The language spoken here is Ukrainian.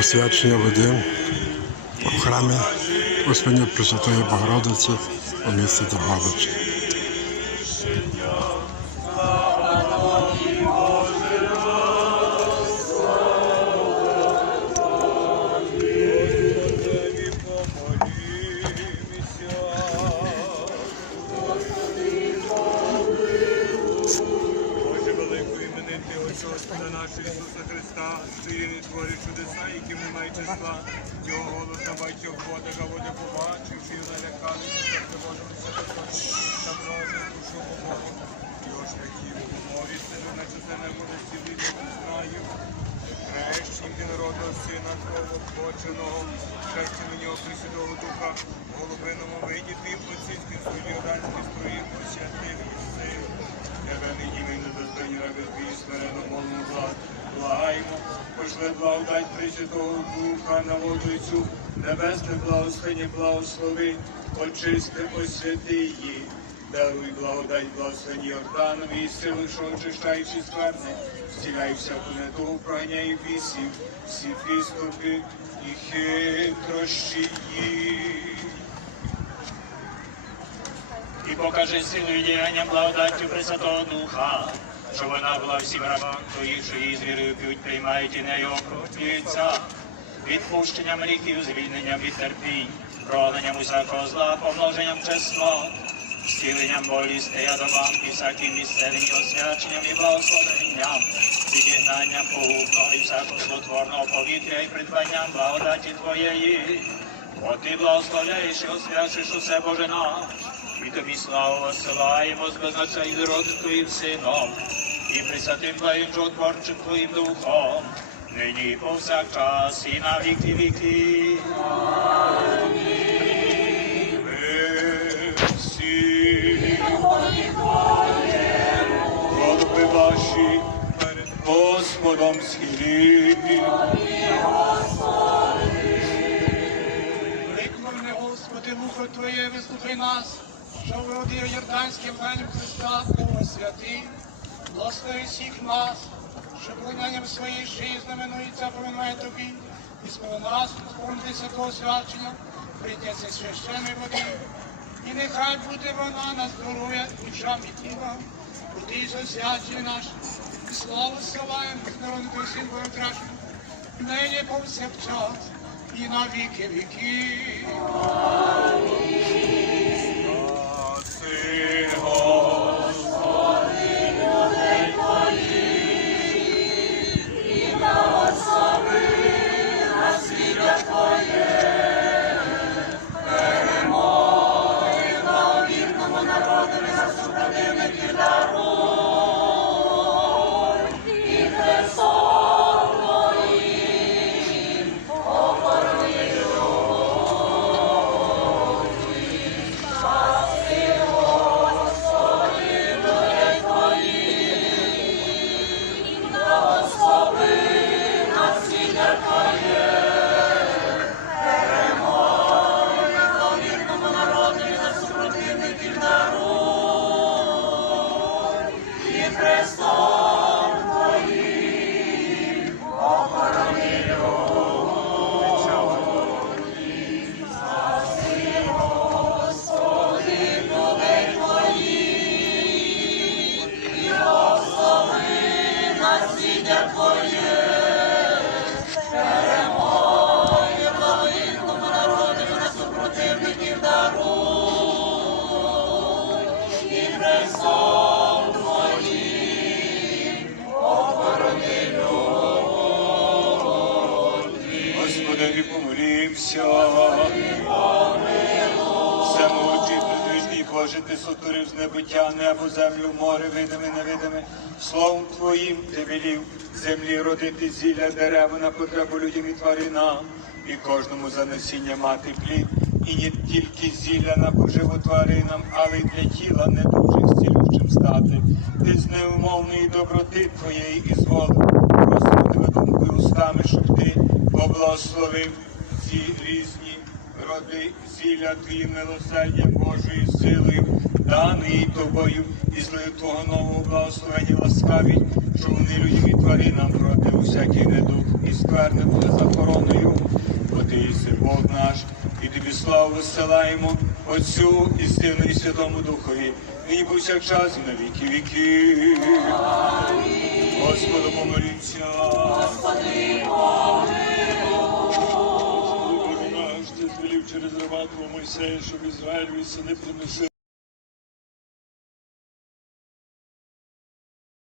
освячення води у храмі Господня Пресвятої Богородиці у місті Дрогобич. Є творить чудеса, які немає числа. Цього голос на батьків водах, а води побачивши, налякалися, приводилися до того, та множить душу Богу. Його шляхів у морі, сину, наче це не може цілити, не знаю. Хрещенки народу сина Твого поченого, серця мені Пресвятого Духа, в пошли благодать Пресвятого Духа на воду цю, небесне благословення благослови, очисти, освяти її. Даруй благодать благословені Йорданом і сили, що очищаючи скверни, зціляй всяку недугу, проганяй бісів, всі підступи і хитрощі їх. І покажи силу і діяння благодаттю Пресвятого Духа, що вона була всім рабам твоїх, що її з вірою п'ють, приймають і нею окруплюються, відпущенням ріків, звільненням від терпінь, прогнанням усякого зла, помноженням чеснот, зціленням болісти, ядомам і всяким місцевим освяченням і благословенням, відігнанням погубного і всякого злотворного повітря і придбанням благодаті Твоєї. От ти благословляєш і освячиш усе Боже наш, і тобі славу осилаємо з безначальним родом Твоїм Сином, і присвятим Твоїм животворчим Твоїм Духом, нині і повсякчас, і на віки віки. Голуби ваші перед Господом схилі. Викликне, Вухо Твоє, вислухай нас, що вродив Йорданським венем Христа, Бога святий, благослови всіх нас, що бронянням своєї шиї знаменується, поминає Тобі, і споро нас, сповнити святого свячення, прийдеться священної води, і нехай буде вона на здоров'я душам і тілам, води свячені наші, і славу силаємо, народу Син Боготрашний, нині повсякчас, і на віки Господи, помолімся. Всемогутній, предвічний Боже, ти сотворив з небуття, небо, землю, море, видиме, невидиме. Словом Твоїм ти велів землі родити зілля, дерева на потребу людям і тваринам, і кожному за насіння мати плід. І не тільки зілля на поживу тваринам, але й для тіла недужих цілющим стати. Ти з неумовної доброти Твоєї і зволив, просто тебе думкою устами, щоб ти поблагословив ці різні роди зілля Твоїм милосердям Божою силою, даний тобою і злою Твого нового благословення ласкаві, що вони людям і тваринам проти усякий недух і скверни. були захороною, бо ти єси Бог наш, і тобі славу висилаємо Отцю і Сину і Святому Духові, нині повсякчас і на віки віки. Господу помоліться. Господи Боже наш, ти звелів через раба Твого Мойсея, щоб Ізраїль сини приносив